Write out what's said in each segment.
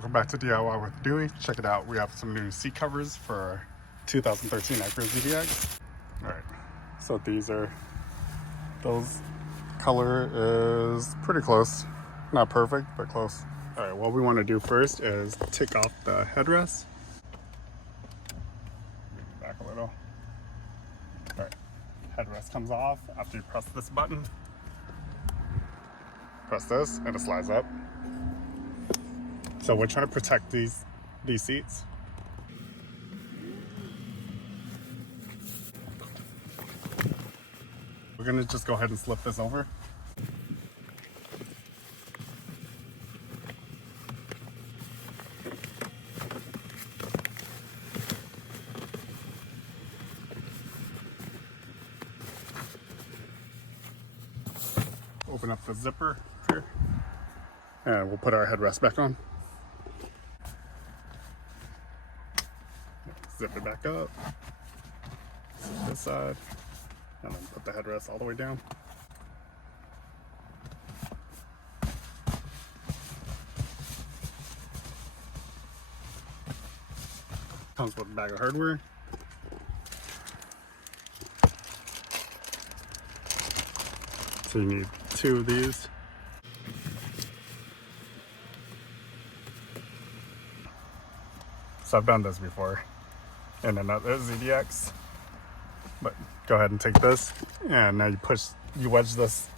welcome back to DIY with Dewey. Check it out, we have some new seat covers for 2013 Acura ZDX. Alright, so those color is pretty close. Not perfect, but close. Alright, what we want to do first is take off the headrest. Back a little. Alright, headrest comes off after you press this button. Press this and it slides up. So we're trying to protect these seats. We're gonna just go ahead and slip this over. Open up the zipper here, and we'll put our headrest back on. Zip it back up, zip this side, and then put the headrest all the way down. Comes with a bag of hardware. So you need 2 of these. So I've done this before in another ZDX, but go ahead and take this, and now you wedge this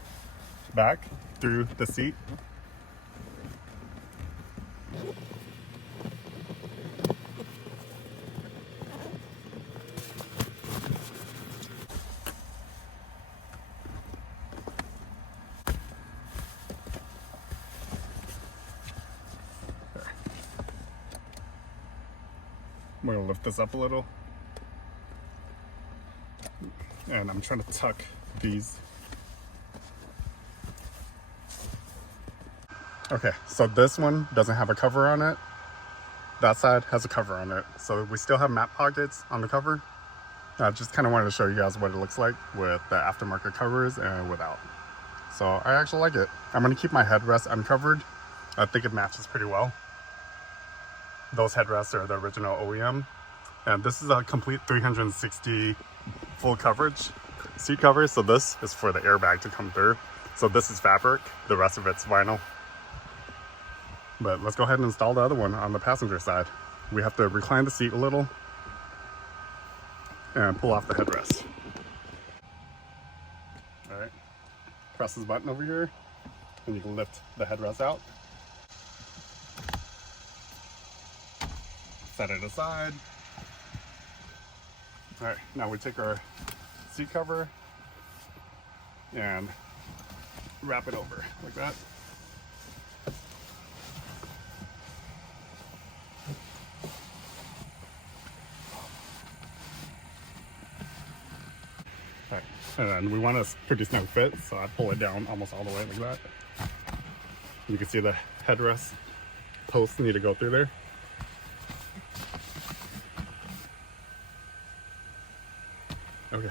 back through the seat. I'm gonna lift this up a little, and I'm trying to tuck these. Okay, so this one doesn't have a cover on it. That side has a cover on it. So we still have map pockets on the cover. I just kind of wanted to show you guys what it looks like with the aftermarket covers and without. So I actually like it. I'm gonna keep my headrest uncovered. I think it matches pretty well. Those headrests are the original OEM, and this is a complete 360 full coverage seat cover. So this is for the airbag to come through. So this is fabric, the rest of it's vinyl. But let's go ahead and install the other one on the passenger side. We have to recline the seat a little and pull off the headrest. All right, press this button over here and you can lift the headrest out. Set it aside. All right, now we take our seat cover and wrap it over like that. All right, and then we want a pretty snug fit, so I pull it down almost all the way like that. You can see the headrest posts need to go through there. Okay,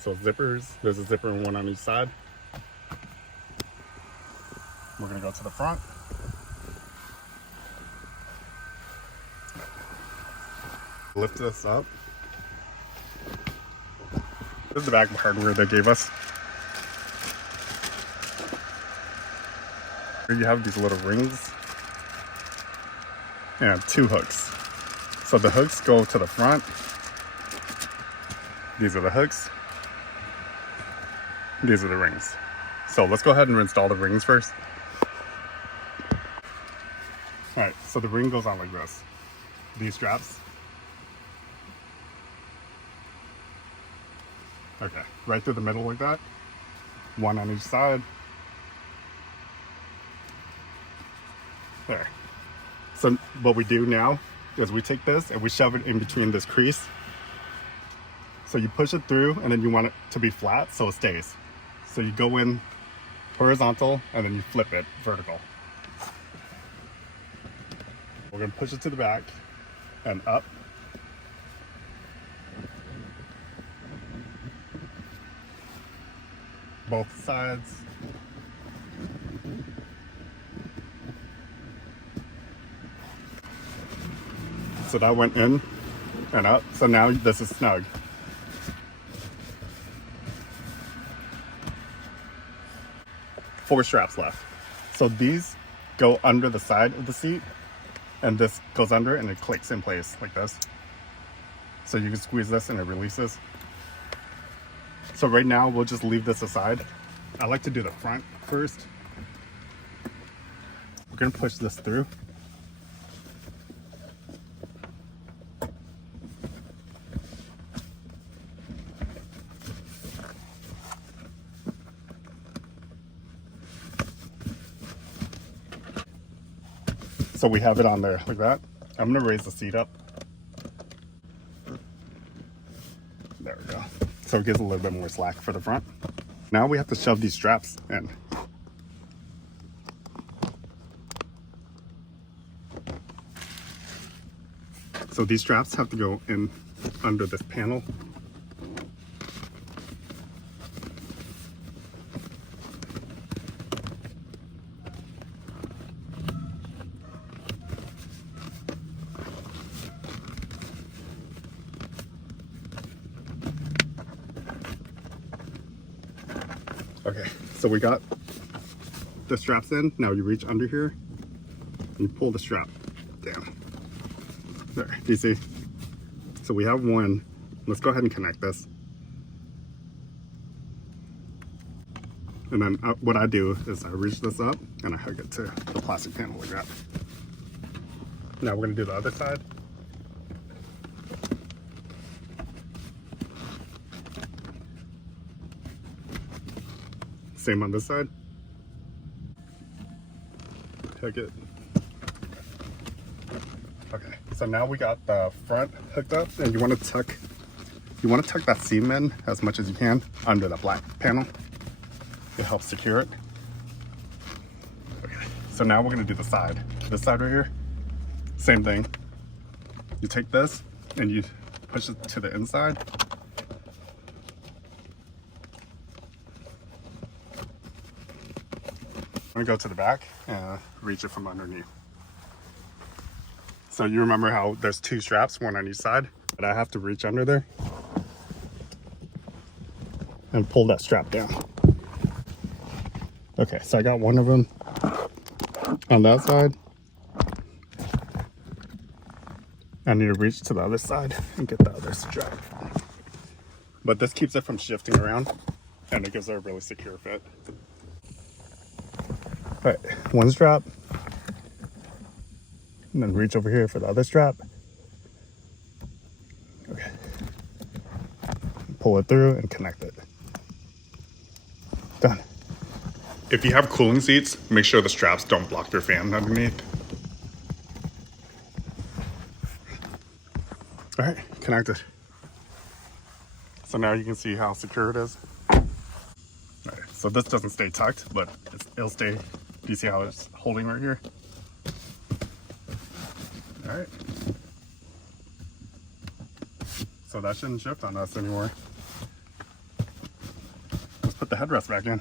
so zippers, there's a zipper and one on each side. We're gonna go to the front. Lift this up. This is the bag of hardware they gave us. Here you have these little rings and 2 hooks. So the hooks go to the front. These are the hooks. These are the rings. So let's go ahead and install the rings first. All right, so the ring goes on like this. These straps. Okay, right through the middle like that. 1 on each side. There. So what we do now is we take this and we shove it in between this crease. So you push it through, and then you want it to be flat so it stays. So you go in horizontal and then you flip it vertical. We're gonna push it to the back and up. Both sides. So that went in and out. So now this is snug. Four straps left. So these go under the side of the seat, and this goes under and it clicks in place like this. So you can squeeze this and it releases. So right now we'll just leave this aside. I like to do the front first. We're gonna push this through. So we have it on there like that. I'm gonna raise the seat up. There we go. So it gives a little bit more slack for the front. Now we have to shove these straps in. So these straps have to go in under this panel. Okay, so we got the straps in. Now you reach under here and you pull the strap down. There, do you see? So we have one. Let's go ahead and connect this. And then what I do is I reach this up and I hook it to the plastic panel like that. Now we're gonna do the other side. Same on this side. Hook it. Okay, so now we got the front hooked up, and you want to tuck that seam in as much as you can under the black panel. It helps secure it. Okay, so now we're gonna do the side. This side right here, same thing. You take this and you push it to the inside. I'm gonna go to the back and reach it from underneath. So you remember how there's two straps, one on each side, but I have to reach under there and pull that strap down. Okay, so I got one of them on that side. I need to reach to the other side and get the other strap. But this keeps it from shifting around and it gives it a really secure fit. All right, one strap, and then reach over here for the other strap. Okay. Pull it through and connect it. Done. If you have cooling seats, make sure the straps don't block your fan underneath. All right, connected. So now you can see how secure it is. All right, so this doesn't stay tucked, but it'll stay. Do you see how it's holding right here? All right. So that shouldn't shift on us anymore. Let's put the headrest back in.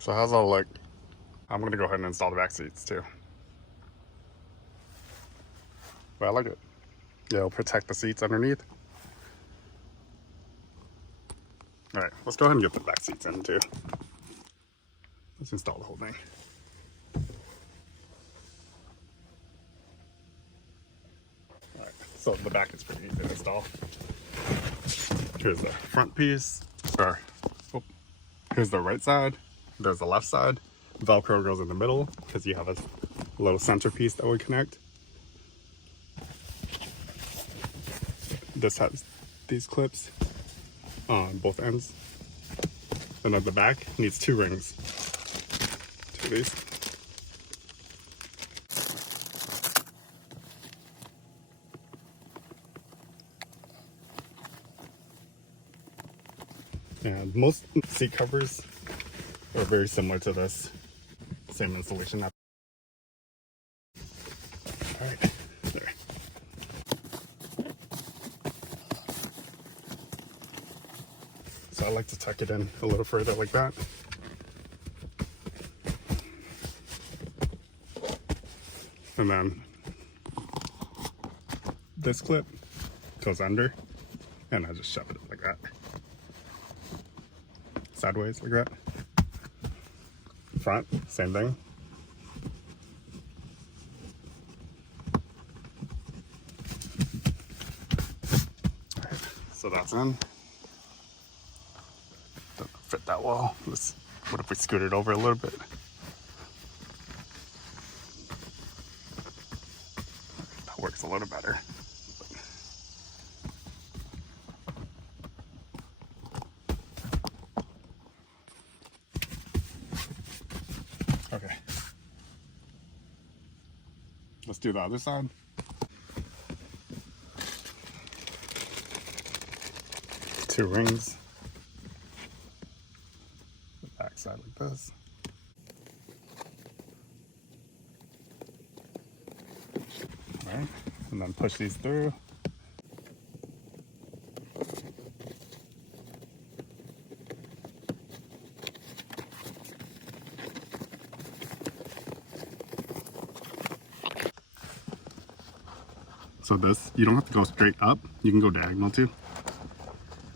So how's that look? I'm gonna go ahead and install the back seats too. But I like it. Yeah, it'll protect the seats underneath. All right, let's go ahead and get the back seats in too. Let's install the whole thing. All right, so the back is pretty easy to install. Here's the front piece, or here's the right side. There's the left side. Velcro goes in the middle because you have a little centerpiece that would connect. This has these clips on both ends. And at the back needs two rings. Two of these. And most seat covers are very similar to this. Same installation. All right, there. like to tuck it in a little further like that. And then this clip goes under, and I just shove it like that. Sideways like that. Front, same thing. Alright, so that's in. Doesn't fit that well. What if we scoot it over a little bit? That works a little better. Okay. Let's do the other side. Two rings. The back side like this. Alright, and then push these through. So this, you don't have to go straight up, you can go diagonal too.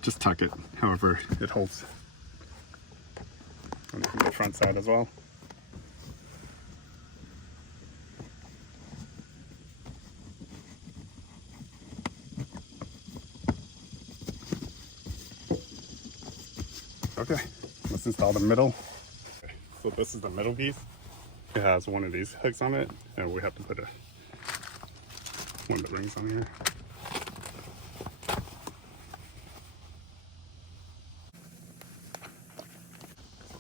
Just tuck it however it holds. And from the front side as well. Okay, let's install the middle. Okay, so this is the middle piece. It has one of these hooks on it, and we have to put one of the rings on here.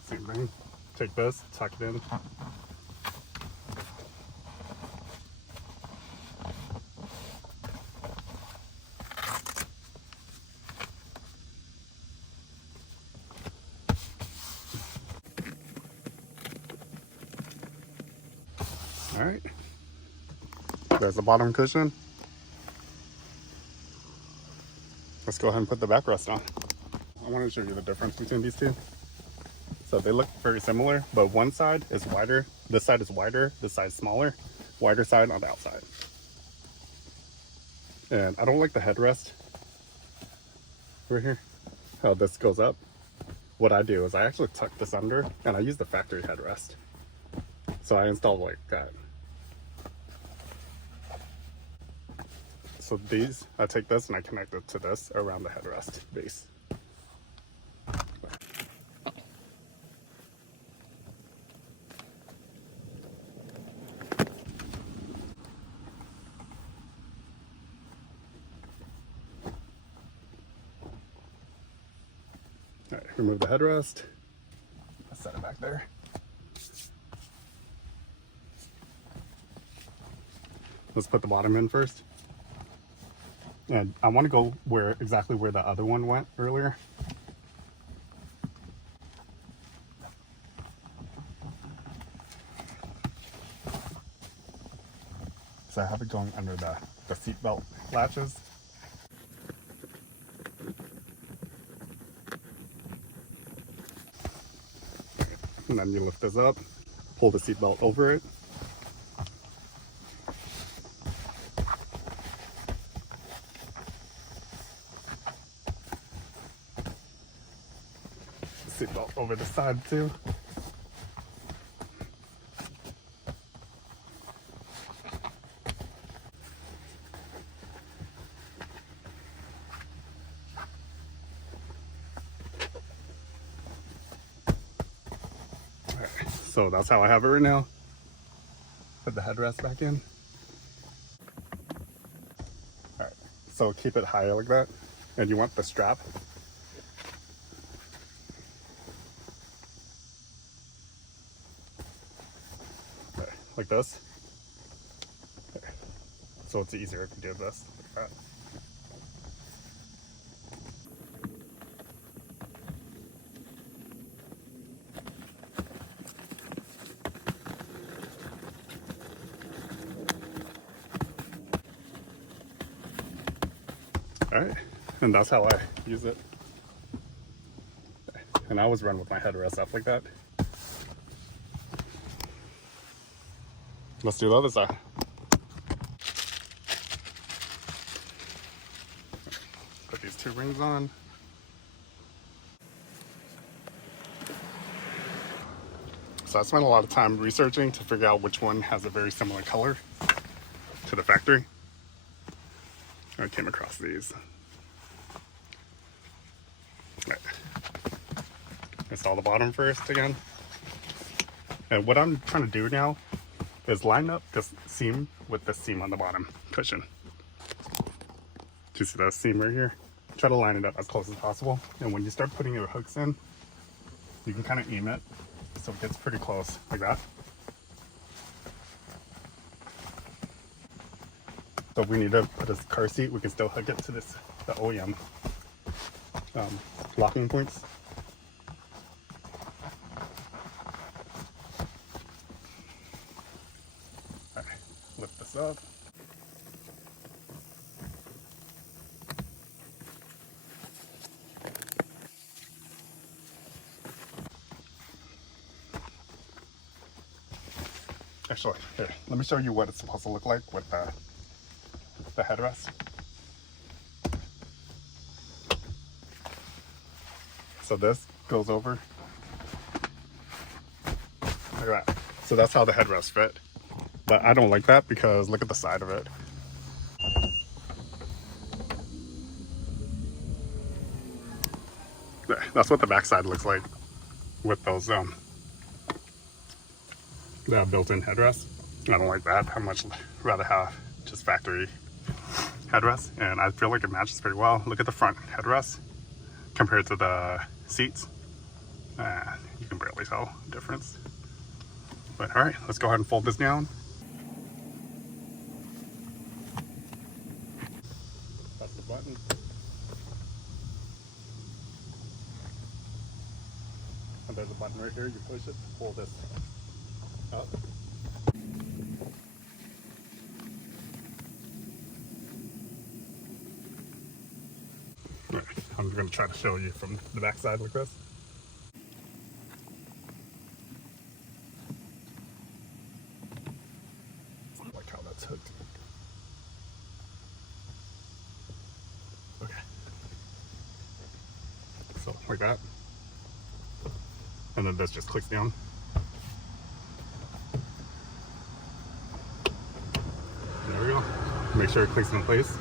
Same thing. Take this, tuck it in. All right. There's the bottom cushion. Let's go ahead and put the backrest on. I want to show you the difference between these two. So they look very similar, but one side is wider, this side is wider, this side is smaller, wider side on the outside. And I don't like the headrest over here, how this goes up. What I do is I actually tuck this under and I use the factory headrest. So I install like that. So these, I take this and I connect it to this around the headrest base. All right, remove the headrest. I'll set it back there. Let's put the bottom in first. And I want to go exactly where the other one went earlier. So I have it going under the seat belt latches. And then you lift this up, pull the seat belt over it. Seat belt over the side too. So that's how I have it right now. Put the headrest back in. All right, so keep it higher like that. And you want the strap. Okay, like this. Okay. So it's easier if you do this like that. All right, and that's how I use it. And I always run with my headrest up like that. Let's do the other side. Put these two rings on. So I spent a lot of time researching to figure out which one has a very similar color to the factory. I came across these. Right. Install the bottom first again. And what I'm trying to do now is line up this seam with the seam on the bottom cushion. Do you see that seam right here? Try to line it up as close as possible. And when you start putting your hooks in, you can kind of aim it so it gets pretty close, like that. So if we need to put a car seat, we can still hook it to the OEM locking points. All right, lift this up. Actually, here, let me show you what it's supposed to look like with the headrest. So this goes over like that. So that's how the headrest fit. But I don't like that because look at the side of it. That's what the back side looks like with those the built-in headrests. I don't like that. I much rather have just factory headrests, and I feel like it matches pretty well. Look at the front headrest compared to the seats. You can barely tell the difference. But all right, let's go ahead and fold this down. That's the button. And there's a button right here. You push it to pull this up. All right, I'm going to try to show you from the back side like this. I like how that's hooked. Okay. So like that. And then this just clicks down. There we go. Make sure it clicks in place.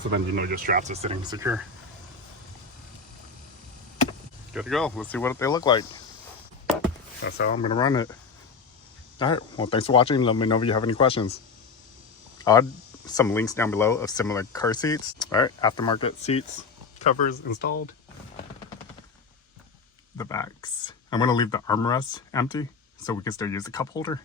So then you know your straps are sitting secure. Good to go. Let's see what they look like. That's how I'm gonna run it. All right, well, thanks for watching. Let me know if you have any questions. I'll add some links down below of similar car seats. All right, aftermarket seats, covers installed. The backs. I'm gonna leave the armrest empty so we can still use the cup holder.